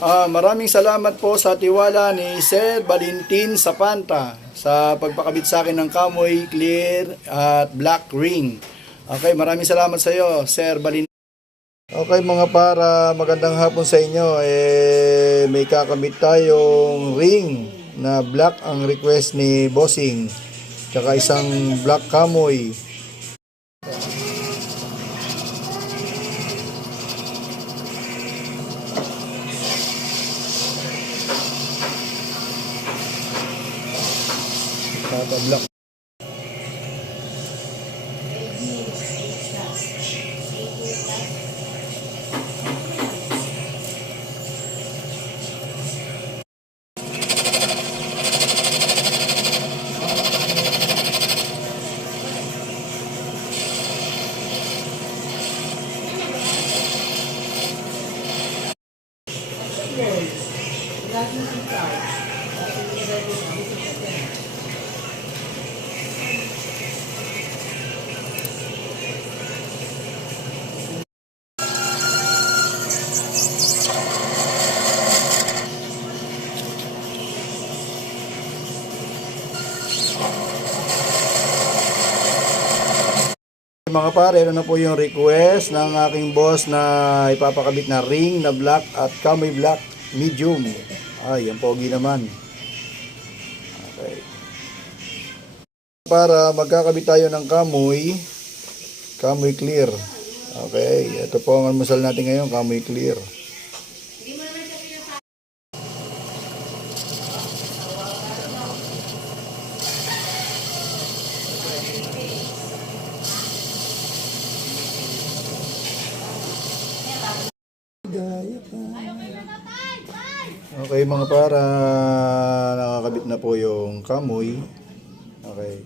Maraming salamat po sa tiwala ni Sir Valentin Sapanta sa pagpakabit sa akin ng Kamoy Clear at Black Ring. Okay, maraming salamat sa iyo, Sir Valentin. Okay mga para, magandang hapon sa inyo. May kakabit tayong ring na black ang request ni Bossing. Tsaka isang black Kamoy. Black. Mga pare, ano na po yung request ng aking boss na ipapakabit na ring na black at Kamoy black medium. Ay, ang pogi naman. Okay. Para magkakabit tayo ng Kamoy clear. Okay, ito po ang almusal natin ngayon, Kamoy clear. Okay mga para, nakakabit na po yung Kamoy. Okay.